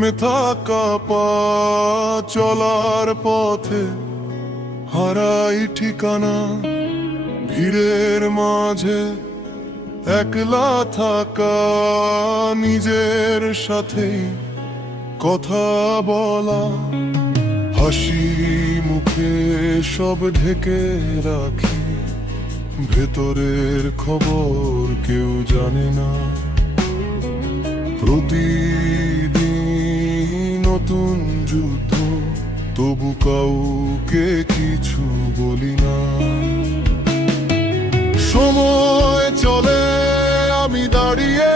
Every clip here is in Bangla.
থেমে থাকা পা চলার পথে হারাই ঠিকানা। ভিড়ের মাঝে একলা থাকা, নিজের সাথেই কথা বলা। হাসি মুখে সব ঢেকে রাখি, ভেতরের খবর কেউ জানে না। প্রতিদিন নতুন যুদ্ধ, তবু কাউকে কিছু বলি না। সময় চলে, আমি দাঁড়িয়ে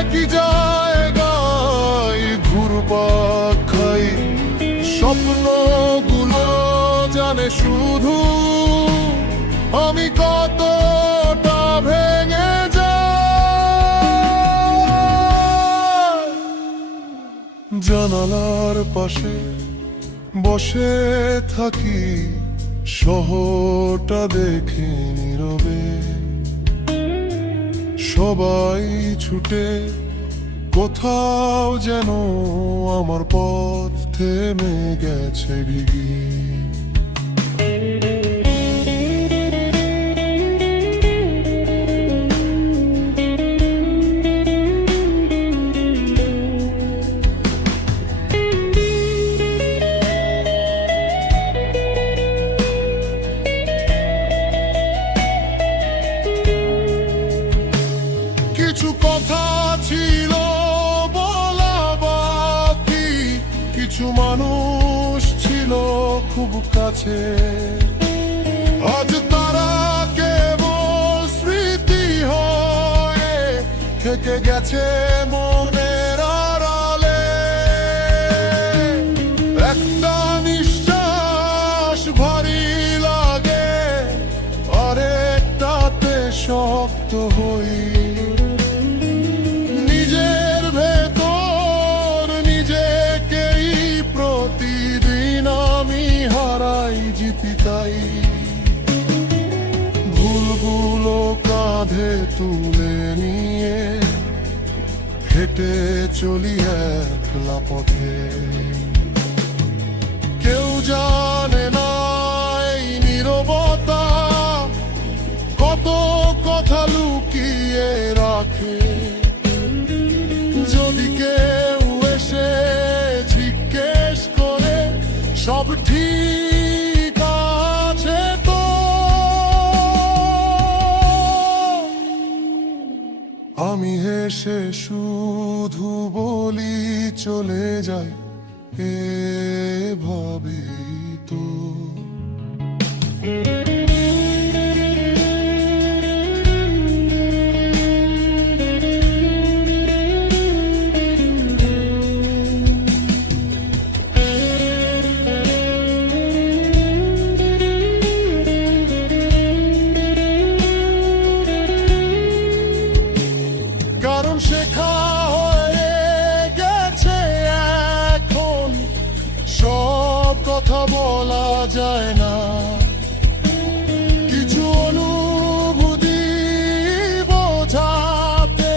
একই জায়গায় ঘুরপাক খাই। স্বপ্নগুলো জানে শুধু আমি কতটা ভেঙে যাই। জানালার পাশে বসে থাকি, শহরটা দেখে নীরবে। সবাই ছুটে কোথাও যেন, আমার পথ থেমে গেছে ভিগি। কিছু কথা ছিল বলা বাকি, কিছু মানুষ ছিল খুব কাছে। আজ তারা কেবল স্মৃতি হয়ে থেকে গেছে মনের আড়ালে। একটা নিঃশ্বাস ভারী লাগে, আরেকটাতে শক্ত হই। তাই ভুলগুলো কাঁধে তুলে নিয়ে হেঁটে চলি একলা পথে। কেউ জানে না এই নীরবতা কত কথা লুকিয়ে রাখে। যদি কেউ এসে জিজ্ঞেস করে সব ঠিক আছে তো, আমি হেসে শুধু বলি চলে যাই এভাবেই তো। কারণ শেখা হয়ে গেছে এখন, সব কথা বলা যায় না। কিছু অনুভূতি বোঝাতে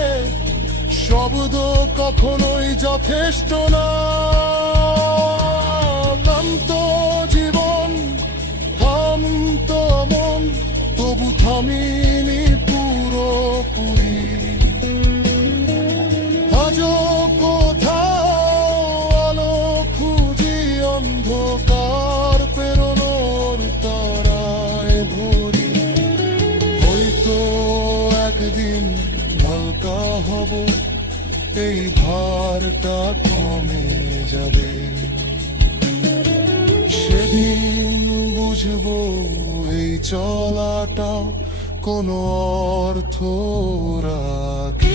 শব্দ কখনোই যথেষ্ট না। ক্লান্ত জীবন, ক্লান্ত মন, তবু থামিনি পুরোপুরি। আজও কোথাও আলো খুঁজি, অন্ধকার পেরোনোর তারায় ভরি। হয়তো একদিন হালকা হব, এই ভারটা কমে যাবে। সেদিন বুঝবো এই চলাটা কোনো অর্থ রাখে।